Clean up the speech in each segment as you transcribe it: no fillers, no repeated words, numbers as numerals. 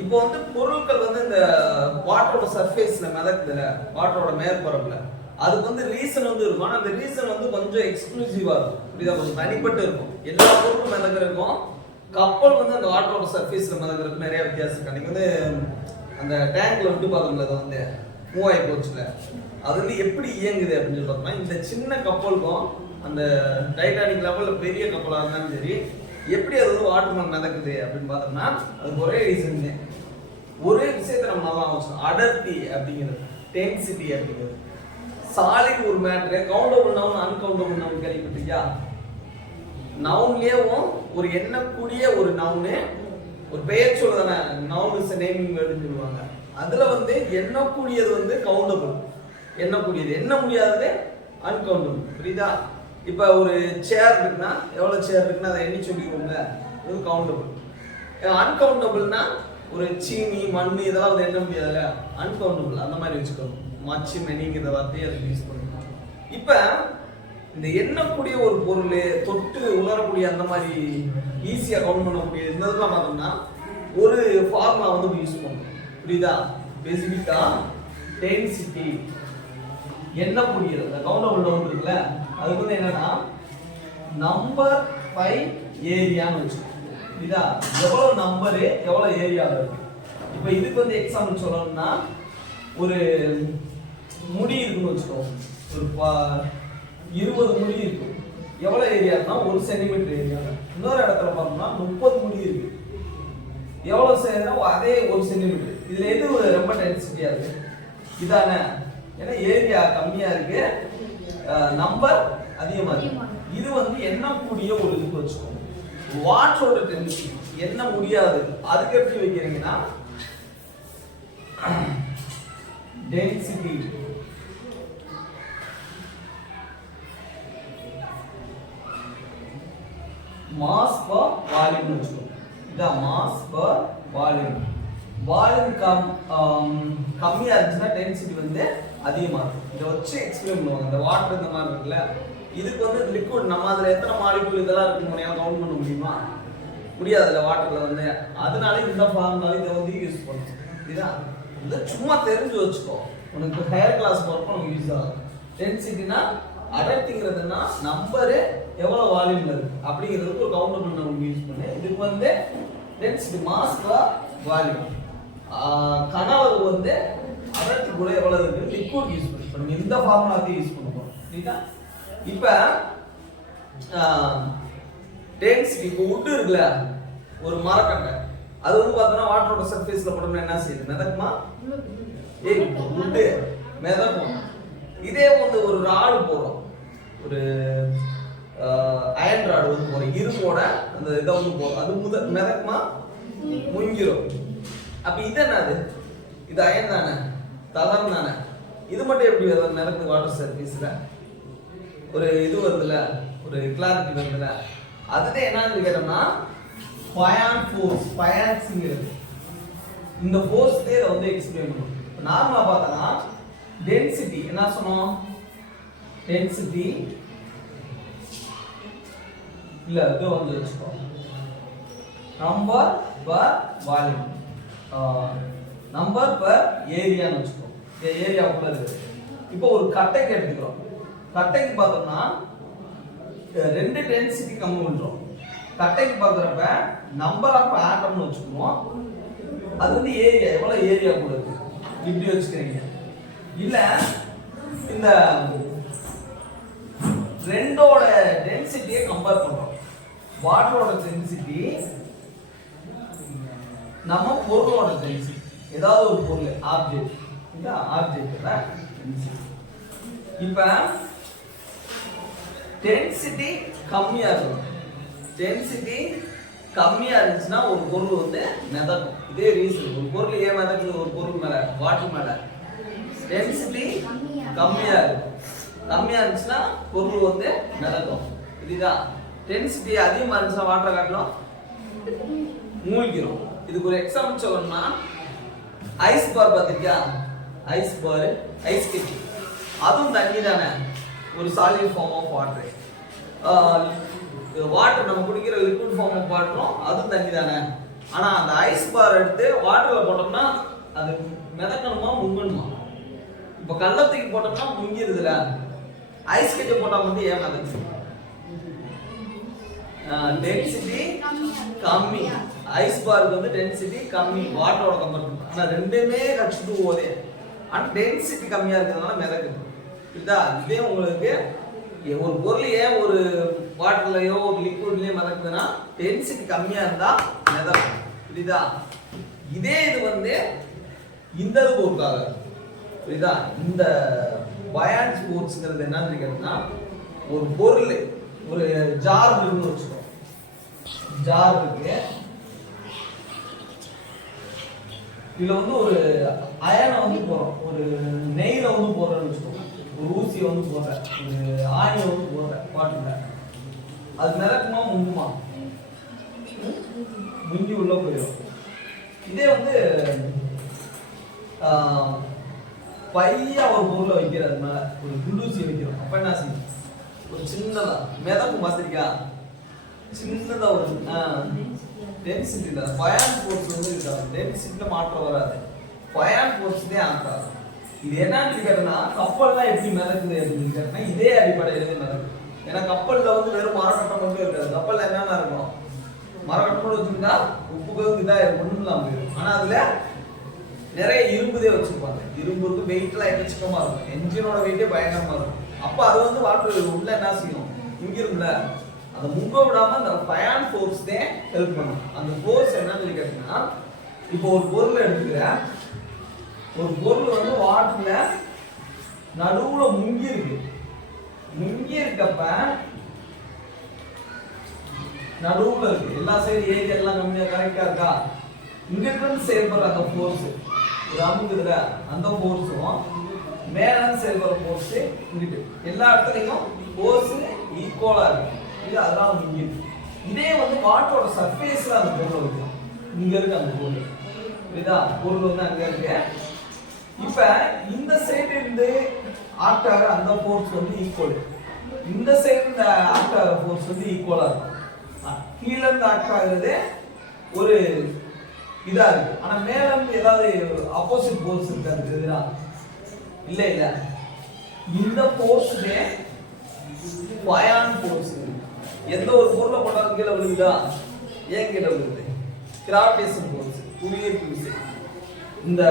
இப்போ வந்து பொருட்கள் வந்து இந்த வாட்டரோட சர்ஃபேஸ்ல மிதக்குதுல, வாட்டரோட மேற்பரப்புல அதுக்கு வந்து ரீசன் வந்து இருக்கும். ஆனா அந்த ரீசன் வந்து கொஞ்சம் எக்ஸ்க்ளூசிவா இருக்கும். புரியுதா? கொஞ்சம் தனிப்பட்டு இருக்கும். எல்லா பொருளும் மிதக்கிறதுக்கும் கப்பல் வந்து அந்த வாட்டரோட சர்ஃபேஸ்ல மிதக்கிறதுக்கு நிறைய வித்தியாசம் இருக்கு. அன்னைக்கு வந்து அந்த டேங்க்ல விட்டு பார்த்தோம்ல, அதை வந்து மூவ் ஆகி போச்சுல, அது வந்து எப்படி இயங்குது அப்படின்னு சொல்லி பார்த்தோம்னா, இந்த சின்ன கப்பலுக்கும் அந்த டைட்டானிக் லெவலில் பெரிய கப்பலாக இருந்தாலும் சரி, எப்படி அது வந்து வாட்டர் மேல மிதக்குது அப்படின்னு பார்த்தோம்னா, அதுக்கு ஒரே ரீசன். ஒரே விஷயத்தை நம்ம நல்லா வச்சோம், அடர்த்தி அப்படிங்கிறது, டென்சிட்டி அப்படிங்கிறது. சாலிட் ஒரு matter, countable noun, uncountable noun கேள்விப்பட்டிருக்கியா? நவுன்லயும் ஒரு எண்ணக்கூடிய ஒரு நவுனு, ஒரு பெயர் சொல்லுதானே நவுன் இஸ் நேமிங் வேர்டுன்னு சொல்லுவாங்க. அதுல வந்து எண்ணக்கூடியது வந்து கவுண்டபிள், எண்ணக்கூடியது. எண்ண முடியாதது அன்கவுண்டபிள். புரியுதா? இப்ப ஒரு சேர் இருக்குன்னா, எவ்வளவு சேர் இருக்குன்னா அதை எண்ணி சொல்லிக்கோங்க, இது கவுண்டபிள். அன்கவுண்டபிள்னா ஒரு சீனி, மண் இதெல்லாம் வந்து எண்ண முடியாதுல்ல, அன்கவுண்டபிள். அந்த மாதிரி வச்சுக்கணும். மச்சு, மெனிங்கிற வார்த்தையை அதுக்கு யூஸ் பண்ணணும். இப்ப இந்த எண்ணக்கூடிய ஒரு பொருள், தொட்டு உணரக்கூடிய அந்த மாதிரி ஈஸியா கவுண்ட் பண்ணக்கூடிய இந்த இதெல்லாம் பார்த்தோம்னா ஒரு ஃபார்முலா வந்து யூஸ் பண்ணணும். புரியுதா? ஸ்பெசிஃபிக்கா டென்சிட்டி, எண்ணக்கூடியது, அந்த கவுண்டபிள் நவுன் இருக்குல்ல, அதுக்கு வந்து என்னன்னா நம்பர் பை ஏரியான்னு வச்சுக்கணும். புரியுதா? எவ்வளவு நம்பரு எவ்வளவு ஏரியா இருக்கு. இப்ப இதுக்கு வந்து எக்ஸாம்பிள் சொல்லணும்னா, ஒரு முடி இருக்குன்னு வச்சுக்கோங்க, ஒரு 20 முடி இருக்கு. எவ்வளவு ஏரியானா 1 சென்டிமீட்டர் ஏரியா. இன்னொரு இடத்துல பார்த்தோம்னா 30 முடி இருக்கு. எவ்வளவு சேர்ந்தா அதே 1 சென்டிமீட்டர். இதுல எது ரொம்ப டென்சிட்டியா இருக்கு? இதானே. ஏன்னா ஏரியா கம்மியா இருக்கு, நம்பர் அதிகமா இருக்கு. இது வந்து எண்ணக்கூடிய ஒரு இதுக்கு வச்சுக்கோங்க. வாட்டரோட டென்சிட்டி எண்ண முடியாது, அதுக்கு எப்படி வைக்கிறீங்கன்னா டென்சிட்டி மாஸ் பர் வால்யூம் வச்சுக்கோங்க. இதான் மாஸ் பர் வால்யூம். வால்யூம் கம்மியா இருந்துச்சுன்னா டென்சிட்டி வந்து அதிகமா இருக்கும். இதை வச்சு எக்ஸ்பிளைன் பண்ணுவாங்க. இந்த வாட்டர் இந்த மாதிரி இருக்குல்ல, இதுக்கு வந்து லிக்விட், நம்ம அதுல எத்தனை மாலிகுல் இதெல்லாம் இருக்கு முடியாது, கவுண்ட் பண்ண முடியுமா? முடியாதுல்ல வாட்டர்ல வந்து. அதனால இந்த ஃபார்முலா இதை வந்து யூஸ் பண்ணுவோம். இதுதான் இதை சும்மா தெரிஞ்சு வச்சுக்கோ, உனக்கு ஹையர் கிளாஸ் போறப்ப உனக்கு யூஸ் ஆகும். டென்சிட்டினா அடர்த்திங்கிறதுனா நம்பரு எவ்வளவு வால்யூம்ல இருக்கு அப்படிங்கிறதுக்கு ஒரு கவுண்டபிள் நம்பர் யூஸ் பண்ணு. இதுக்கு வந்து டென்சிட்டி மாஸ் பர் வால்யூம். கனவு வந்து அடர்த்தி கூட எவ்வளவு இருக்கு லிக்விட் யூஸ் பண்ணி இந்த ஃபார்முலாவை யூஸ் பண்ணுவோம். சரியா? இப்ப டென்சிட்டி, இப்போ wood இருக்குல்ல, ஒரு மரக்கட்டை, அது வந்து பார்த்தோம்னா வாட்டரோட சர்ஃபேஸ்ல போட்டோம்னா என்ன செய்யுது? மிதக்குமா? wood மிதக்கும். இதே வந்து ஒரு ராடு போறோம், ஒரு அயன் ராடு வந்து போறோம், இரும்போட அந்த இதை வந்து போறோம், அது மிதக்குமா? முங்கிரும். அப்ப இது என்னது? இது அயன் தானே, தகரம் தானே. இது மட்டும் எப்படி மிதக்குது வாட்டர் சர்ஃபேஸ்ல? ஒரு இது வருதுல, ஒரு கிளாரிட்டி வருதுல, அதுதான் என்னன்னு கேட்டோம்னா பயான் ஃபோர்ஸ். பயான்ஸ்ங்கிறது இந்த ஃபோர்ஸ் இதை வந்து எக்ஸ்பிளைன் பண்ணும். நார்மலா பார்த்தோம்னா டென்சிட்டி என்ன சொன்னோம்? டென்சிட்டி இல்ல இது வந்து வச்சுக்கோ, number per volume, number per ஏரியான்னு வச்சுக்கோ. இந்த ஏரியாவுக்குள்ள இருக்கு. இப்போ ஒரு கட்டைக்கு எடுத்துக்கிறோம். கட்டைக்கு பார்த்தோம்னா 2 டென்சிட்டி கம்மி பண்றோம். கட்டைக்கு பார்க்குறப்ப நம்பர் ஆஃப் ஆட்டம்னு வச்சுக்குவோம். அது வந்து ஏரியா, எவ்வளவு ஏரியா கூட இருக்கு இப்படி வச்சுக்கிறீங்க. இல்ல இந்த ரெண்டோட டென்சிட்டியை கம்பேர் பண்றோம். வாட்டரோட டென்சிட்டி நம்ம பொருளோட டென்சிட்டி, ஏதாவது ஒரு பொருள் ஆப்ஜெக்ட், இந்த ஆப்ஜெக்டோட டென்சிட்டி. இப்ப டென்சிட்டி கம்மியா இருக்கும். டென்சிட்டி கம்மியா இருந்துச்சுன்னா ஒரு பொருள் வந்து மிதக்கும். இதே ரீசன், ஒரு பொருள் ஏன் மிதக்குது? ஒரு பொருள் மேல, வாட்டர் மேல டென்சிட்டி கம்மியா இருக்கும். கம்மியா இருந்துச்சுன்னா பொருள் வந்து மிதக்கும். இதுதான் டென்சிட்டி அதிகமா இருந்துச்சுன்னா வாட்டரை காட்டணும் மூழ்கிரும். இதுக்கு ஒரு எக்ஸாம்பிள் சொல்லணும்னா ஐஸ் பார் பார்த்திருக்கியா? ஐஸ் பார், ஐஸ் கட்டி, அதுவும் தண்ணி தானே, ஒரு solid form of water. Water நம்ம குடிக்கிற லிக்விட் ஃபார்ம் ஆஃப் வாட்டரும் அதுவும் தண்ணி தானே. ஆனா அந்த ஐஸ் பார் எடுத்து வாட்டர்ல போட்டோம்னா அது மிதக்கணுமா முங்கணுமா? இப்ப கள்ளத்துக்கு போட்டோம்னா முங்கிருதுல, ஐஸ் கட்டி போட்டா மட்டும் ஏன் மிதக்கு? டென்சிட்டி கம்மி, ஐஸ் பாருக்கு வந்து டென்சிட்டி கம்மி வாட்டரோட கம்பேர் பண்ணா. ஆனா ரெண்டுமே H2O ஓதே, ஆனா டென்சிட்டி கம்மியா இருக்கிறதுனால மிதக்குது. இதா இதே உங்களுக்கு ஒரு பொருள் ஏன் ஒரு வாட்டர்லயோ ஒரு லிக்விட்லயோ மிதக்குதுன்னா டென்சிட்டி கம்மியா இருந்தா மிதக்கும். புரியுதா? இதே இது வந்து இந்த இது பொறுக்காக. புரியுதா? இந்த பயான்ஸ் ஃபோர்ஸ்ங்கிறது என்னன்னு கேட்டீங்கன்னா, ஒரு பொருள் ஒரு ஜார் இருக்குன்னு வச்சுக்கோ, ஜார் இருக்கு, இதுல வந்து ஒரு அயனை வந்து போறோம், ஒரு நெய்ல வந்து போறோம்னு வச்சுக்கோ, ஒரு ஊசியை வந்து போடுற, ஒரு ஆணியை வந்து போடுற பாட்டுல, அது மிதக்குமா முங்குமா? முங்கி உள்ள போயிடும். இதே வந்து பையா ஒரு பொருளை வைக்கிறது மேல ஒரு குண்டூசி வைக்கிறோம், அப்ப என்ன செய்யும்? ஒரு சின்னதா மிதப்பு மாத்திரிக்கா, சின்னதா ஒரு டென்சிட்டி இல்ல, பயான் ஃபோர்ஸ் வந்து இருக்காது, டென்சிட்டில மாற்றம் வராது, பயான் ஃபோர்ஸ் தான் ஆகாது. இது என்னன்னு கேட்டா கப்பல்லாம் எப்படி மிதக்குது அப்படின்னு கேட்டா இதே அடிப்படையில மிதக்குது. ஏன்னா கப்பல்ல வந்து வெறும் மரக்கட்டம் மட்டும் இருக்காது, கப்பல்ல என்னென்ன இருக்கும்? மரக்கட்டம் வச்சிருந்தா உப்புக்கு இதா ஒண்ணும் இல்லாம போயிடும். ஆனா அதுல நிறைய இரும்புதே வச்சிருப்பாங்க, இரும்புக்கு வெயிட்லாம் எக்கச்சக்கமா இருக்கும், என்ஜினோட வெயிட்டே பயங்கரமா இருக்கும். அப்ப அது வந்து வாட்டர் உள்ள என்ன செய்யும்? இங்க இருக்குல்ல, அதை முங்க விடாம அந்த பயான் ஃபோர்ஸ் தான் ஹெல்ப் பண்ணும். அந்த ஃபோர்ஸ் என்னன்னு கேட்டீங்கன்னா, இப்போ ஒரு பொருளை எடுத்துக்கிறேன், ஒரு பொருள் வந்து வாட்டர்ல நடுவுல முங்கி இருக்கு, முங்கி இருக்கப்ப நடுவுல இருக்கு, எல்லா சைடு ஏரியா எல்லாம் கம்மியா கரெக்டா இருக்கா? இங்க இருந்து செயல்படுற அந்த ஃபோர்ஸ் அமுக்குதுல, அந்த ஃபோர்ஸும் மேல செயல்படுற ஃபோர்ஸ் இங்கிட்டு எல்லா இடத்துலயும் ஃபோர்ஸ் ஈக்குவலா இருக்கு. இது அதெல்லாம் முங்கி. இதே வந்து வாட்டரோட சர்ஃபேஸ்ல அந்த பொருள் இருக்கு, இங்க இருக்கு அந்த பொருள், புரியுதா? பொருள் வந்து அங்க இருக்கு. இப்ப இந்த சைடு இருந்து ஆக்ட் ஆகிற அந்த ஃபோர்ஸ் வந்து ஈக்குவல், இந்த சைடு இந்த ஆக்ட் ஆகிற ஃபோர்ஸ் வந்து ஈக்குவலா இருக்கும். கீழ இருந்து ஆக்ட் ஆகுறது ஒரு இதா இருக்கு, ஆனா மேல இருந்து ஏதாவது ஆப்போசிட் ஃபோர்ஸ் இருக்காது இல்ல இல்ல. இந்த ஃபோர்ஸ் பயான் ஃபோர்ஸ். எந்த ஒரு பொருளை போட்டாலும் கீழே விழுகுதா? ஏன் கீழே விழுகுது? கிராவிடேஷன் ஃபோர்ஸ், புவியீர்ப்பு விசை. இந்த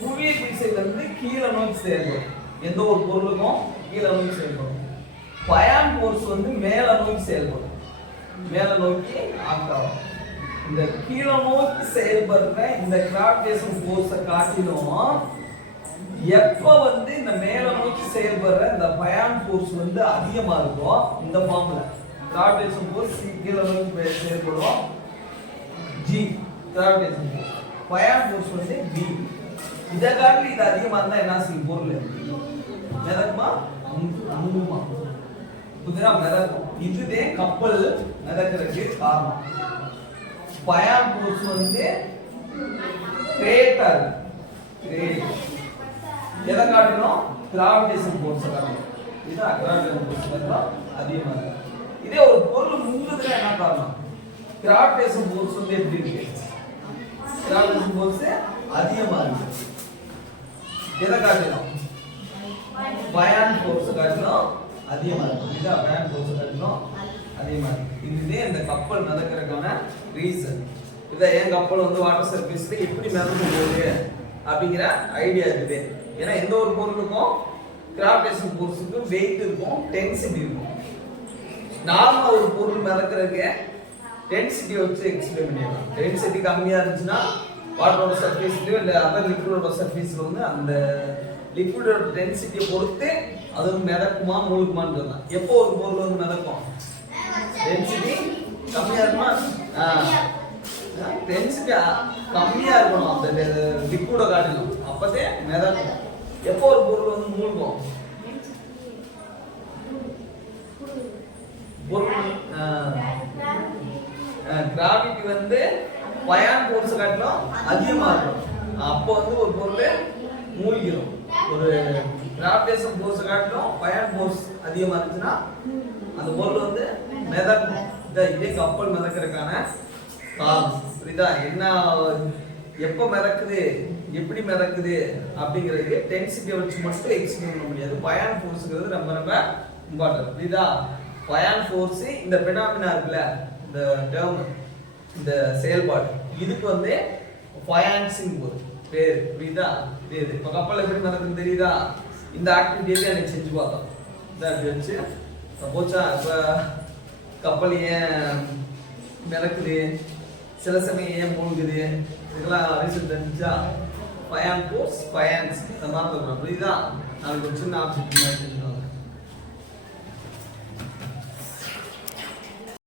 புவியீர்ப்பு விசை வந்து கீழே நோக்கி செயல்படும், எந்த ஒரு பொருளுக்கும் கீழே நோக்கி செயல்படும். பயான் ஃபோர்ஸ் வந்து மேல நோக்கி செயல்படும், மேல நோக்கி ஆக்ட் ஆகும். இந்த கீழே நோக்கி செயல்படுற இந்த கிராவிடேஷன் ஃபோர்ஸை காட்டிலும் எப்ப வந்து இந்த மேல நோக்கி செயல்படுற இந்த பயான் ஃபோர்ஸ் வந்து அதிகமா இருக்கும், இந்த ஃபார்ம்ல கிராவிடேஷன் ஃபோர்ஸ் கீழே நோக்கி செயல்படும் G, கிராவிடேஷன் ஃபோர்ஸ், பயான் ஃபோர்ஸ் வந்து B. இதை காட்டிலும் இது அதிகமா இருந்தா என்ன செய்யும்? பொருள் மிதக்குமா முங்குமா? புரியுதா? மிதக்கும். இதுவே கப்பல் மிதக்கிறதுக்கு காரணம். பயான் ஃபோர்ஸ் வந்து கிரேட்டா இருக்கு, கிரேட். எதை காட்டணும்? கிராவிடேஷன் ஃபோர்ஸ் காட்டணும். இது கிராவிடேஷன் ஃபோர்ஸ் காட்டணும் அதிகமா இருக்கு. இதே ஒரு பொருள் முங்குதுன்னா என்ன காரணம்? கிராவிடேஷன் ஃபோர்ஸ் வந்து எப்படி இருக்கு? கிராவிடேஷன் ஃபோர்ஸ் அதிகமா இருக்கு. எதை காட்டணும்? பயான் ஃபோர்ஸ் காட்டணும் அதிகமா இருக்கு. இது பயான் ஃபோர்ஸ் காட்டணும் அதிகமா இருக்கு. இதுவே இந்த கப்பல் மிதக்கிறதுக்கான ரீசன். இதை ஏன் கப்பல் வந்து வாட்டர் சர்ஃபேஸ்ல எப்படி மிதந்து போகுது அப்படிங்கிற ஐடியா இருக்குது. ஏன்னா எந்த ஒரு பொருளுக்கும் கிராவிடேஷன் ஃபோர்ஸுக்கு வெயிட் இருக்கும், டென்சிட்டி இருக்கும். நார்மலா ஒரு பொருள் மிதக்கிறதுக்கு டென்சிட்டி வச்சு எக்ஸ்பிளைன் பண்ணிடலாம். டென்சிட்டி கம்மியா இருந்துச்சுன்னா வாட்டரோட சர்ஃபேஸ்லயோ இல்லை அதர் லிக்விடோட சர்ஃபேஸ்ல வந்து அந்த லிக்விடோட டென்சிட்டியை பொறுத்து அது மிதக்குமா மூழ்குமான்னு சொல்லலாம். எப்போ ஒரு பொருள் வந்து மிதக்கும்? டென்சிட்டி கம்மியா இருக்குமா? டென்சிட்டி கம்மியா இருக்கணும் அந்த லிக்விட காட்டிலும், அப்பதே மிதக்கும். எப்போ ஒரு பொருள் வந்து மூழ்கும்? பொருள் கிராவிட்டி வந்து பயான் ஃபோர்ஸ் காட்டிலும் அதிகமா இருக்கும், அப்போ வந்து ஒரு பொருள் மூழ்கிடும். ஒரு கிராவிடேஷன் ஃபோர்ஸ் காட்டிலும் பயான் ஃபோர்ஸ் அதிகமா இருந்துச்சுன்னா அந்த பொருள் வந்து மிதக்கும். இதே கப்பல் மிதக்கிறதுக்கான புரியுதா? என்ன எப்ப மிதக்குது, எப்படி மிதக்குது அப்படிங்கிறது டென்சிட்டியை வச்சு மட்டும் எக்ஸ்பிளைன் பண்ண முடியாது. பயான் ஃபோர்ஸ்ங்கிறது ரொம்ப ரொம்ப இம்பார்ட்டன்ட். புரியுதா? பயான் ஃபோர்ஸ் இந்த பெனாமினா இருக்குல்ல, இந்த டேர்ம், இந்த செயல்பாடு, இதுக்கு வந்து பயான்ஸின் போது பேரு. புரியுதா? இது இப்ப கப்பல் எப்படி மிதக்குன்னு தெரியுதா? இந்த ஆக்டிவிட்டியை எனக்கு செஞ்சு பார்த்தோம். இதான் அப்படி வச்சு போச்சா. இப்ப கப்பல் ஏன் மிதக்குது, சில சமயம் ஏன் மூழ்குது, இதெல்லாம் ரிசல்ட் தெரிஞ்சா பயான் ஃபோர்ஸ் பயான்ஸ் மாற்றணும். புரியுதா? நாளைக்கு ஒரு சின்ன ஆப்ஜெக்ட் மாதிரி